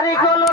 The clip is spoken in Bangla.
আরে গোলকে